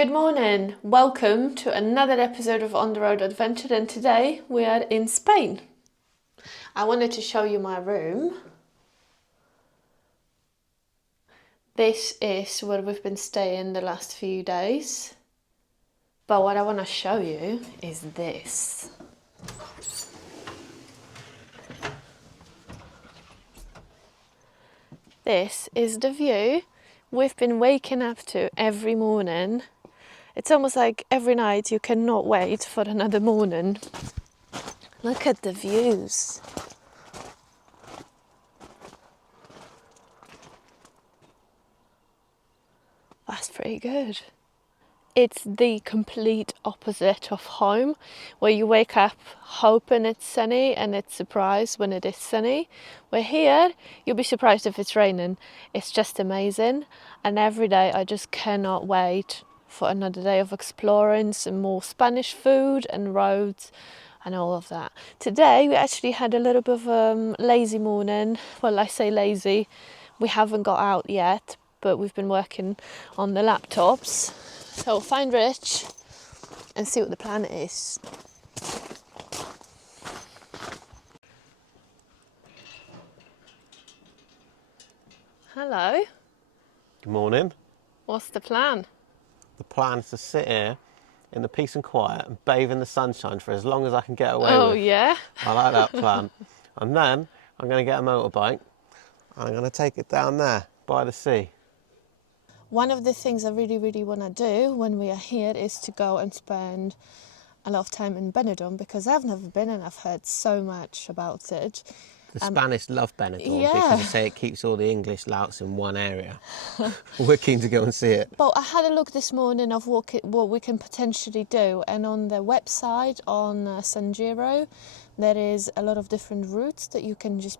Good morning, welcome to another episode of On the Road Adventure, and today we are in Spain. I wanted to show you my room. This is where we've been staying the last few days, but what I want to show you is this. This is the view we've been waking up to every morning. It's almost like every night you cannot wait for another morning. Look at the views. That's pretty good. It's the complete opposite of home, where you wake up hoping it's sunny and it's surprised when it is sunny. Where here, you'll be surprised if it's raining. It's just amazing. And every day I just cannot wait for another day of exploring some more Spanish food and roads and all of that. Today we actually had a little bit of a lazy morning. Well, I say lazy, we haven't got out yet, but we've been working on the laptops. So we'll find Rich and see what the plan is. Hello. Good morning. What's the plan? The plan is to sit here in the peace and quiet and bathe in the sunshine for as long as I can get away with. Oh yeah? I like that plan. And then I'm going to get a motorbike and I'm going to take it down there by the sea. One of the things I really want to do when we are here is to go and spend a lot of time in Benidorm, because I've never been and I've heard so much about it. The Spanish love Benidorm yeah. because they say it keeps all the English louts in one area. We're keen to go and see it. But I had a look this morning of what we can potentially do, and on the website on San Giro there is a lot of different routes that you can just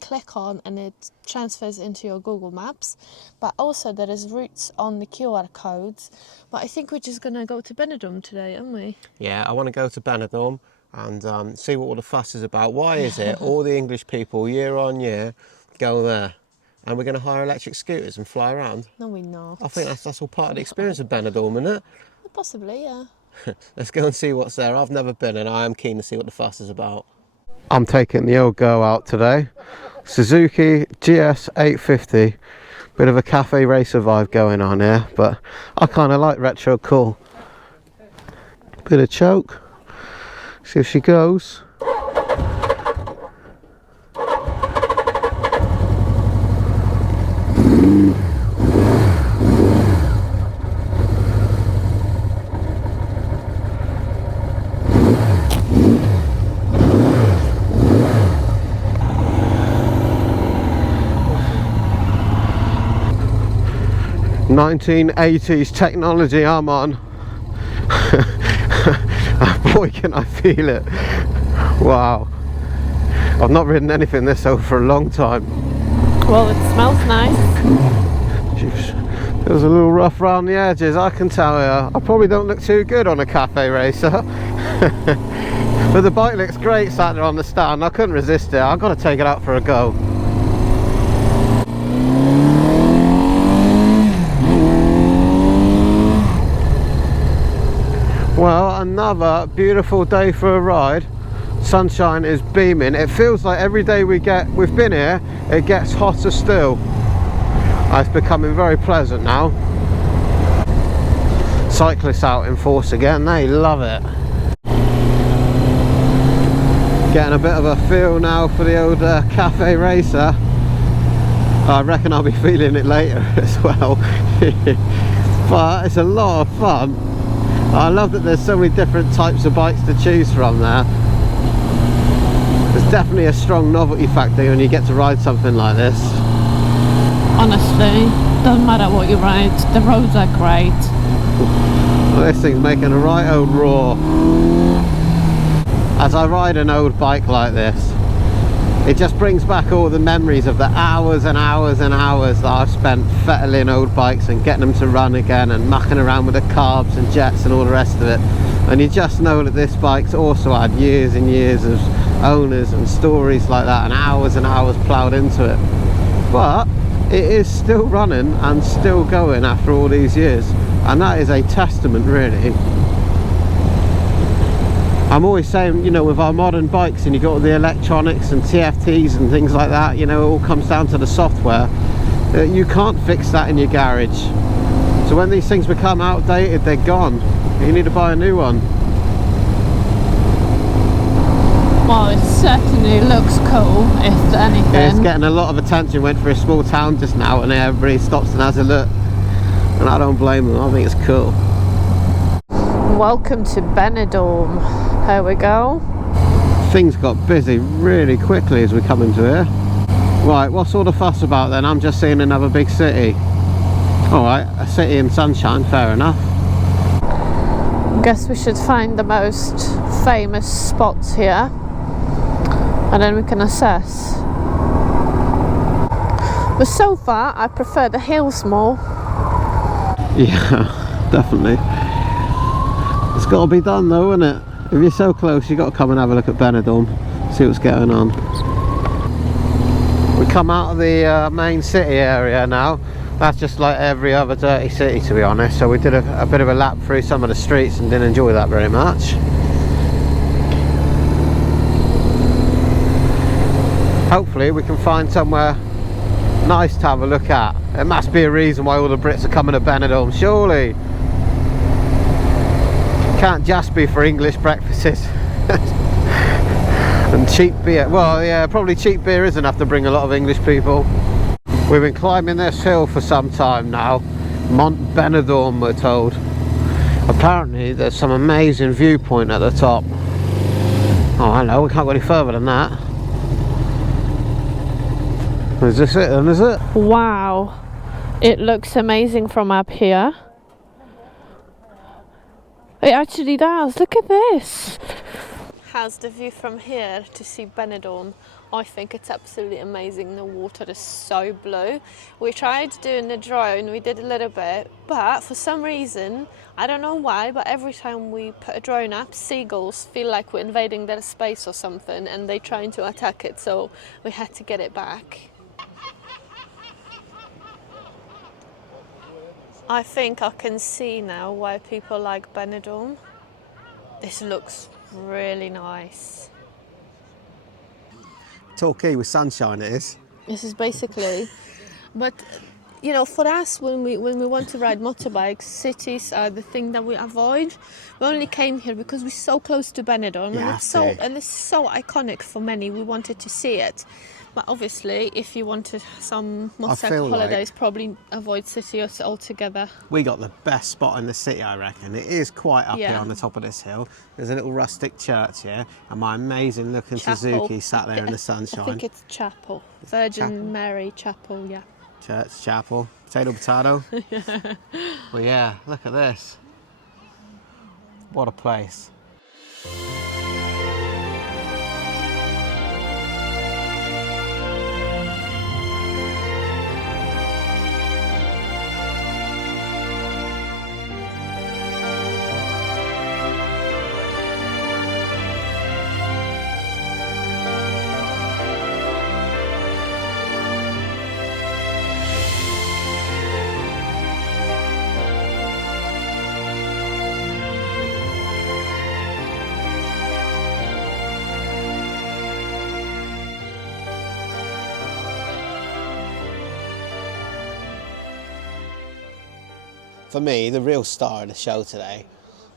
click on and it transfers into your Google Maps. But also there is routes on the QR codes. But I think we're just going to go to Benidorm today, aren't we? Yeah, I want to go to Benidorm and see what all the fuss is about. Why is it all the English people year on year go there? And we're going to hire electric scooters and fly around? No, we're not. I think that's all part of the experience of Benidorm, isn't it? Possibly, yeah. Let's go and see what's there. I've never been and I am keen to see what the fuss is about. I'm taking the old girl out today. Suzuki GS 850. Bit of a cafe racer vibe going on here, but I kind of like retro cool. Bit of choke. See if she goes. '80s technology I'm on. Boy, can I feel it. Wow. I've not ridden anything this old for a long time. Well, it smells nice. It was a little rough around the edges, I can tell you. I probably don't look too good on a cafe racer. But the bike looks great sat there on the stand. I couldn't resist it. I've got to take it out for a go. Well, another beautiful day for a ride. Sunshine is beaming. It feels like every day we've been here, it gets hotter still. It's becoming very pleasant now. Cyclists out in force again, they love it. Getting a bit of a feel now for the old cafe racer. I reckon I'll be feeling it later as well. But it's a lot of fun. I love that there's so many different types of bikes to choose from there. There's definitely a strong novelty factor when you get to ride something like this. Honestly, doesn't matter what you ride, the roads are great. Well, this thing's making a right old roar. As I ride an old bike like this, it just brings back all the memories of the hours and hours and hours that I've spent fettling old bikes and getting them to run again and mucking around with the carbs and jets and all the rest of it. And you just know that this bike's also had years and years of owners and stories like that and hours ploughed into it. But it is still running and still going after all these years. and that is a testament, really. I'm always saying, you know, with our modern bikes and you got all the electronics and TFTs and things like that, you know, it all comes down to the software. You can't fix that in your garage. So when these things become outdated, they're gone. You need to buy a new one. Well, it certainly looks cool, if anything. It's getting a lot of attention. Went for a small town just now and everybody stops and has a look. And I don't blame them, I think it's cool. Welcome to Benidorm. Here we go. Things got busy really quickly as we come into here. Right, what's all the fuss about then? I'm just seeing another big city. Alright, a city in sunshine, fair enough. Guess we should find the most famous spots here, and then we can assess. But so far, I prefer the hills more. Yeah, definitely. It's got to be done though, isn't it? If you're so close, you've got to come and have a look at Benidorm, see what's going on. We come out of the main city area now. That's just like every other dirty city, to be honest. So we did a bit of a lap through some of the streets and didn't enjoy that very much. Hopefully we can find somewhere nice to have a look at. There must be a reason why all the Brits are coming to Benidorm, surely. Can't just be for English breakfasts and cheap beer. Well, yeah, probably cheap beer isn't enough to bring a lot of English people. We've been climbing this hill for some time now. Mont Benidorm, we're told. Apparently there's some amazing viewpoint at the top. Oh, hello, we can't go any further than that. Is this it then, is it? Wow, it looks amazing from up here. It actually does, look at this. How's the view from here to see Benidorm? I think it's absolutely amazing. The water is so blue. We tried doing the drone, we did a little bit, but for some reason, I don't know why, but every time we put a drone up, seagulls feel like we're invading their space or something and they're trying to attack it, so we had to get it back. I think I can see now why people like Benidorm. This looks really nice. Torquay with sunshine it is. This is basically, but you know, for us when we want to ride motorbikes, cities are the thing that we avoid. We only came here because we're so close to Benidorm, Yeah, and it's so iconic for many. We wanted to see it. But obviously, if you wanted some motorcycle holidays, probably avoid cities altogether. We got the best spot in the city, I reckon. It is quite up here on the top of this hill. There's a little rustic church here, and my amazing looking Suzuki sat there in the sunshine. I think it's chapel. Virgin Mary Chapel, yeah. Church, chapel, potato. Well, yeah, look at this. What a place. For me, the real star of the show today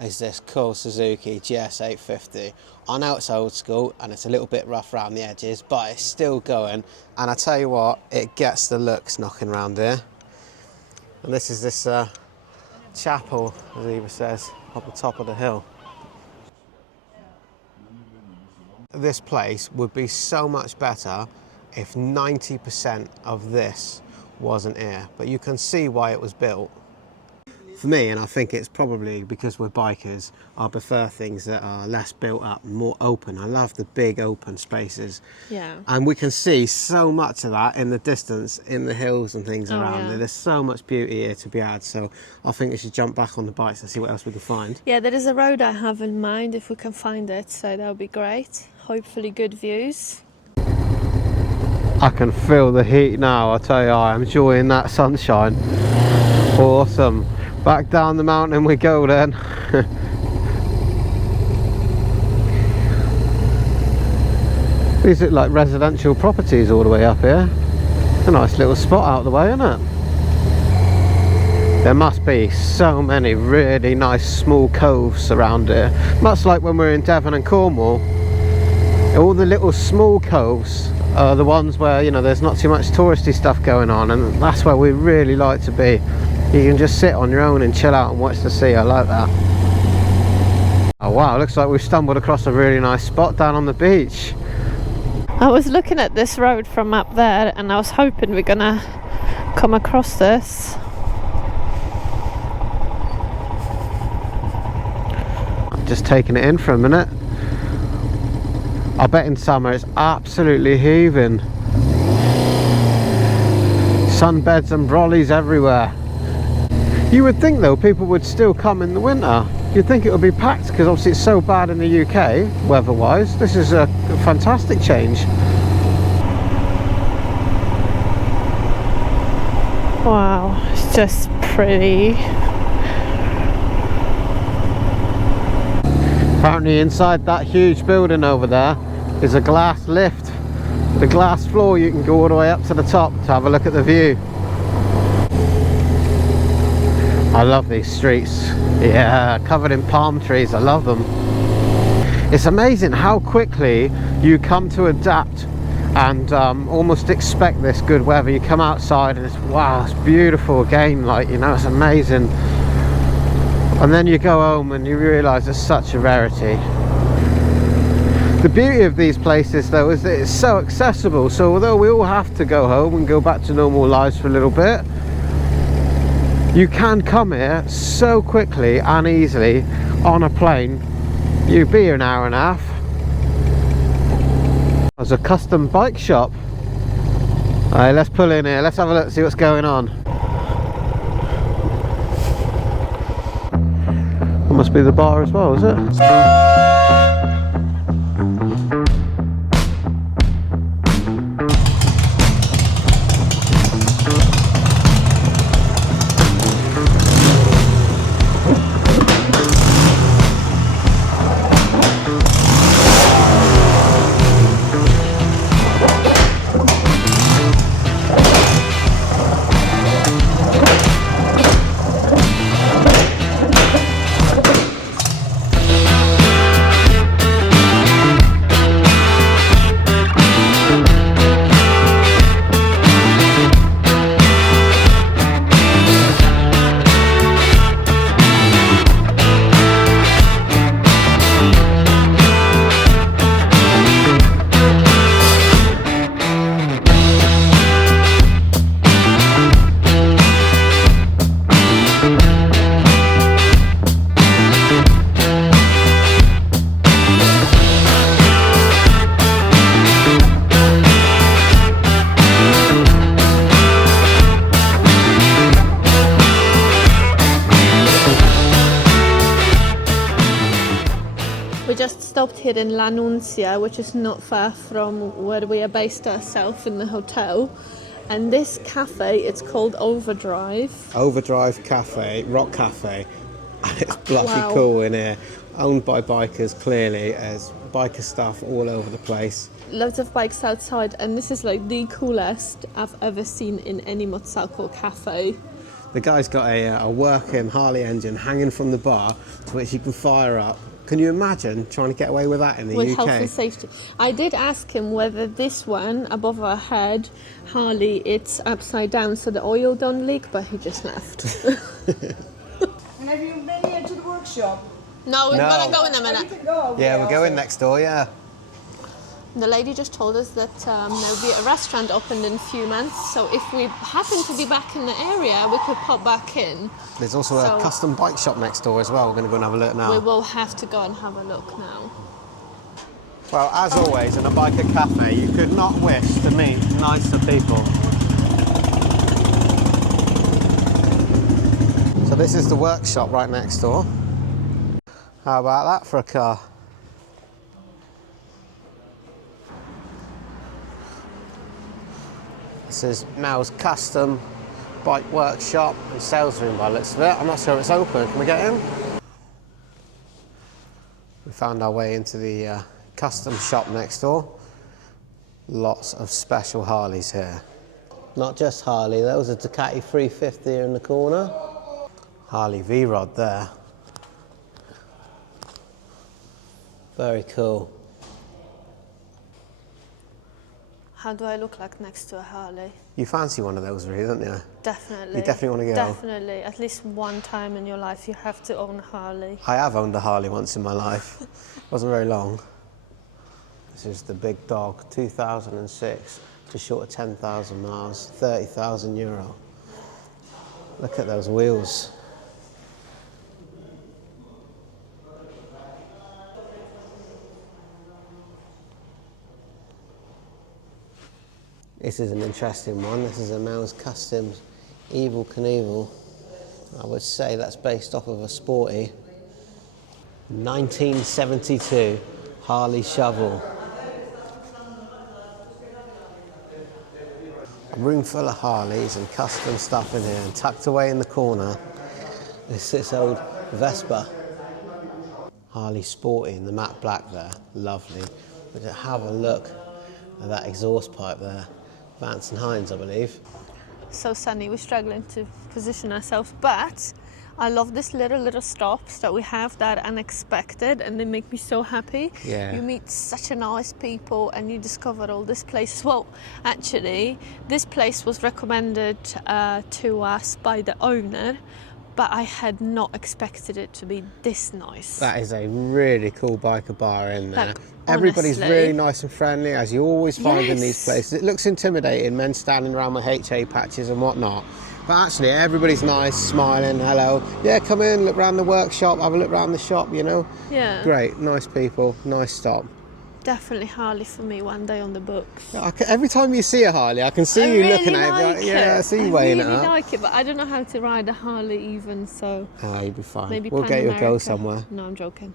is this cool Suzuki GS850. I know it's old school and it's a little bit rough around the edges, but it's still going. And I tell you what, it gets the looks knocking around here. And this is this chapel, as Eva says, up the top of the hill. This place would be so much better if 90% of this wasn't here, but you can see why it was built. For me, and I think it's probably because we're bikers, I prefer things that are less built up, more open. I love the big open spaces. Yeah. And we can see so much of that in the distance, in the hills and things around there. There's so much beauty here to be had, so I think we should jump back on the bikes and see what else we can find. Yeah, there is a road I have in mind if we can find it, so that would be great. Hopefully good views. I can feel the heat now, I tell you, I'm enjoying that sunshine. Awesome. Back down the mountain we go then. These look like residential properties all the way up here. A nice little spot out of the way, isn't it? There must be so many really nice small coves around here. Much like when we're in Devon and Cornwall. All the little small coves are the ones where, you know, there's not too much touristy stuff going on, and that's where we really like to be. You can just sit on your own and chill out and watch the sea. I like that. Oh wow, looks like we've stumbled across a really nice spot down on the beach. I was looking at this road from up there and I was hoping we're gonna come across this. I'm just taking it in for a minute. I bet in summer it's absolutely heaving. Sunbeds and brollies everywhere. You would think though people would still come in the winter. You'd think it would be packed because obviously it's so bad in the UK weather-wise. This is a fantastic change. Wow, it's just pretty. Apparently inside that huge building over there is a glass lift. With a glass floor, you can go all the way up to the top to have a look at the view. I love these streets. Yeah, covered in palm trees. I love them. It's amazing how quickly you come to adapt and almost expect this good weather. You come outside and it's, wow, it's beautiful again, like, you know, it's amazing. And then you go home and you realise it's such a rarity. The beauty of these places though is that it's so accessible. So although we all have to go home and go back to normal lives for a little bit, you can come here so quickly and easily on a plane. You'd be here an hour and a half. There's a custom bike shop. Alright, let's pull in here, let's have a look, see what's going on. That must be the bar as well, is it? We just stopped here in La Nuncia, which is not far from where we are based ourselves in the hotel. And this cafe, it's called Overdrive. Overdrive Cafe, Rock Cafe. It's bloody Wow. cool in here. Owned by bikers, clearly. There's biker stuff all over the place. Loads of bikes outside, and this is like the coolest I've ever seen in any motorcycle cafe. The guy's got a working Harley engine hanging from the bar to which you can fire up. Can you imagine trying to get away with that in the With UK? health and safety. I did ask him whether this one above our head, Harley, it's upside down so the oil don't leak, but he just left. And have you been here to the workshop? No, we're No. gonna go in a You minute. can go over Yeah, there we're going also. next door, yeah. The lady just told us that there'll be a restaurant opened in a few months, so if we happen to be back in the area, we could pop back in. There's also So- a custom bike shop next door as well. We're going to go and have a look now. We will have to go and have a look now. Well, as always, in a biker cafe, you could not wish to meet nicer people. So this is the workshop right next door. How about that for a car? This is Mel's custom bike workshop and sales room by the looks of it. I'm not sure if it's open. Can we get in? We found our way into the custom shop next door. Lots of special Harleys here. Not just Harley, there was a Ducati 350 here in the corner. Harley V-Rod there. Very cool. How do I look like next to a Harley? You fancy one of those really, don't you? Definitely. You definitely want to go? Definitely. At least one time in your life you have to own a Harley. I have owned a Harley once in my life. Wasn't very long. This is the big dog, 2006, just short of 10,000 miles, 30,000 euro. Look at those wheels. This is an interesting one. This is a Mouse Customs Evel Knievel. I would say that's based off of a sporty 1972 Harley shovel. A room full of Harleys and custom stuff in here, and tucked away in the corner is this old Vespa. Harley Sporty in the matte black there, lovely. But have a look at that exhaust pipe there. Vance and Hines, I believe. So sunny, we're struggling to position ourselves, but I love this little stops that we have that are unexpected, and they make me so happy. Yeah. You meet such a nice people and you discover all this place. Well, actually, this place was recommended to us by the owner, but I had not expected it to be this nice. That is a really cool biker bar in there. Like, everybody's honestly. really nice and friendly, as you always find in these Yes. places. It looks intimidating, men standing around with HA patches and whatnot. But actually, everybody's nice, smiling, hello. Yeah, come in, look around the workshop, have a look around the shop, you know. Yeah. Great, nice people, nice stop. Definitely Harley for me one day on the books. Every time you see a Harley, I can see you really looking at it. like Yeah, I see you weighing it I really up. like it, but I don't know how to ride a Harley even, so Ah, you'll be fine. maybe We'll Pan get you a go America. somewhere. No, I'm joking.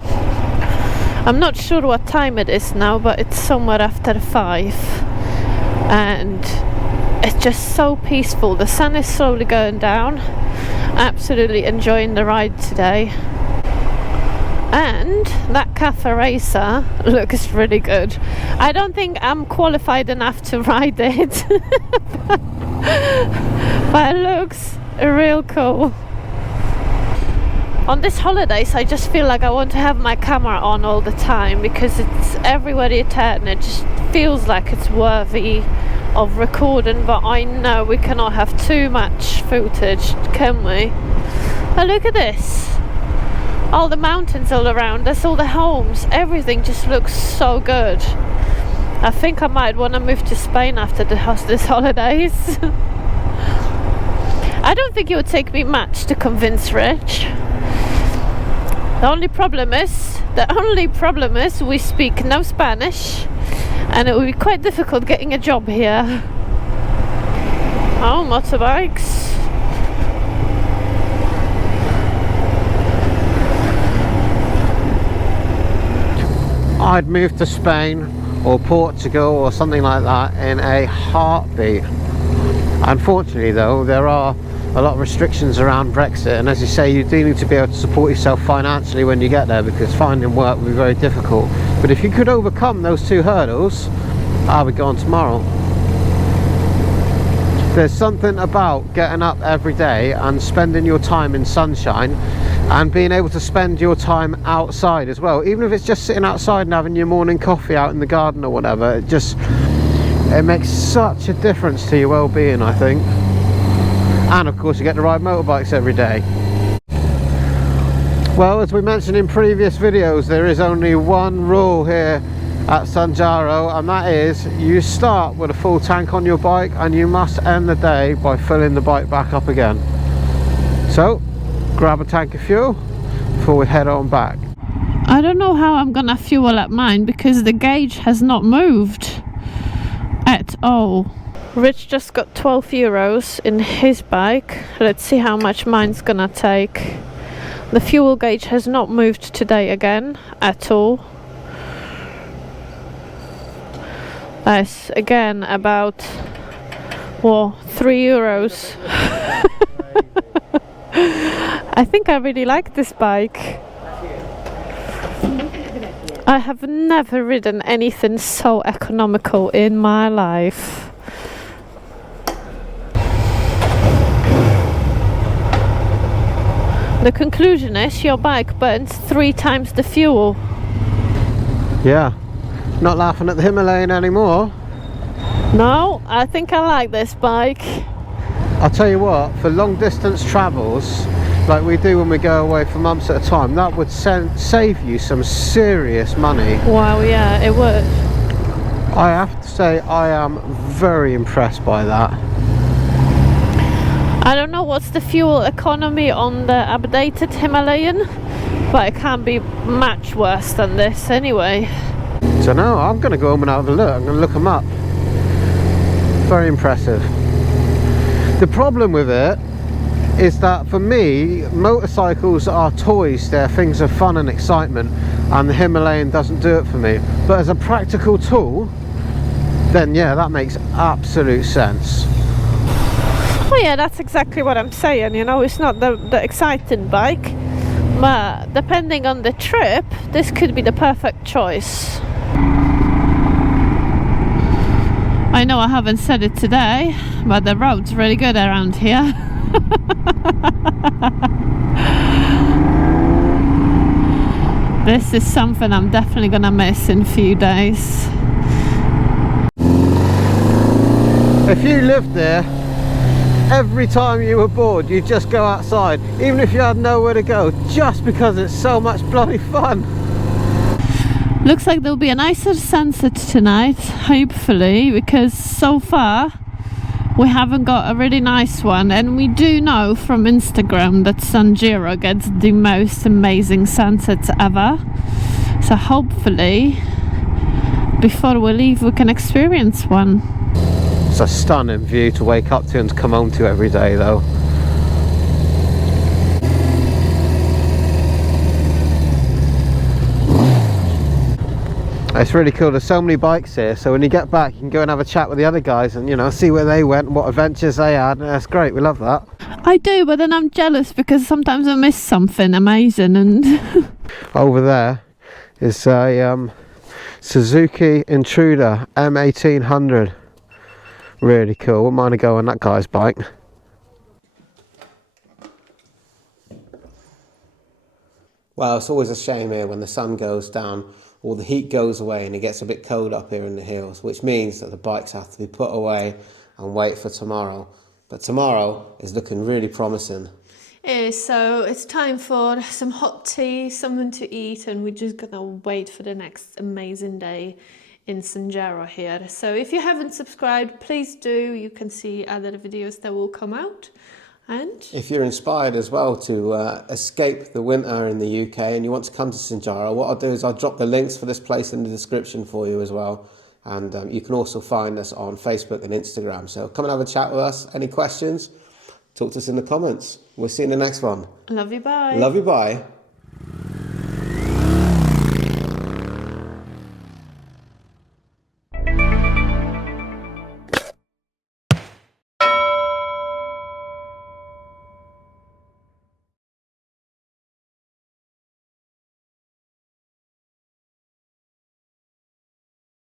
I'm not sure what time it is now, but it's somewhere after 5. And it's just so peaceful. The sun is slowly going down. Absolutely enjoying the ride today. And that cafe racer looks really good. I don't think I'm qualified enough to ride it, but it looks real cool. On these holidays, I just feel like I want to have my camera on all the time, because it's everywhere you turn. It just feels like it's worthy of recording, but I know we cannot have too much footage, can we? Oh, look at this. All the mountains all around us, all the homes, everything just looks so good. I think I might want to move to Spain after this holidays. I don't think it would take me much to convince Rich. The only problem is we speak no Spanish, and it would be quite difficult getting a job here. Oh, motorbikes. I'd move to Spain or Portugal or something like that in a heartbeat. Unfortunately though, there are a lot of restrictions around Brexit, and as you say, you do need to be able to support yourself financially when you get there, because finding work will be very difficult. But if you could overcome those 2 hurdles, I'll be gone tomorrow. There's something about getting up every day and spending your time in sunshine and being able to spend your time outside as well, even if it's just sitting outside and having your morning coffee out in the garden or whatever. It makes such a difference to your well-being, I think. And of course you get to ride motorbikes every day. Well, as we mentioned in previous videos, there is only one rule here at Sanjaro, and that is you start with a full tank on your bike and you must end the day by filling the bike back up again. So grab a tank of fuel before we head on back. I don't know how I'm gonna fuel up mine, because the gauge has not moved at all. Rich just got 12 euros in his bike. Let's see how much mine's gonna take. The fuel gauge has not moved today again at all. That's again about Whoa, €3. I think I really like this bike. I have never ridden anything so economical in my life. The conclusion is your bike burns 3 times the fuel. Yeah, not laughing at the Himalayan anymore. No, I think I like this bike. I'll tell you what, for long distance travels like we do when we go away for months at a time, that would save you some serious money. Wow, yeah, it would. I have to say I am very impressed by that. I don't know what's the fuel economy on the updated Himalayan, but it can't be much worse than this anyway. So no, I'm going to go home and have a look. I'm going to look them up. Very impressive. The problem with it is that for me, motorcycles are toys. They're things of fun and excitement, and the Himalayan doesn't do it for me. But as a practical tool, then yeah, that makes absolute sense. Oh yeah, that's exactly what I'm saying, you know, it's not the exciting bike, but depending on the trip, this could be the perfect choice. I know I haven't said it today, but the road's really good around here. This is something I'm definitely gonna miss in a few days. If you lived there, every time you were bored, you'd just go outside, even if you had nowhere to go, just because it's so much bloody fun. Looks like there'll be a nicer sunset tonight, hopefully, because so far we haven't got a really nice one, and we do know from Instagram that San Giro gets the most amazing sunsets ever. So hopefully before we leave we can experience one. It's a stunning view to wake up to and to come home to every day though. It's really cool, there's so many bikes here, so when you get back you can go and have a chat with the other guys and, you know, see where they went and what adventures they had. That's great, we love that. I do, but then I'm jealous because sometimes I miss something amazing. And over there is a Suzuki Intruder M1800. Really cool, wouldn't mind to go on that guy's bike. Well, it's always a shame here when the sun goes down, all the heat goes away and it gets a bit cold up here in the hills, which means that the bikes have to be put away and wait for tomorrow. But tomorrow is looking really promising. so it's time for some hot tea, something to eat, and we're just gonna wait for the next amazing day in San Giro here. So if you haven't subscribed, please do. You can see other videos that will come out. And if you're inspired as well to escape the winter in the UK and you want to come to San Giro, what I'll do is I'll drop the links for this place in the description for you as well. And you can also find us on Facebook and Instagram. So come and have a chat with us. Any questions? Talk to us in the comments. We'll see you in the next one. love you, bye. Love you, bye.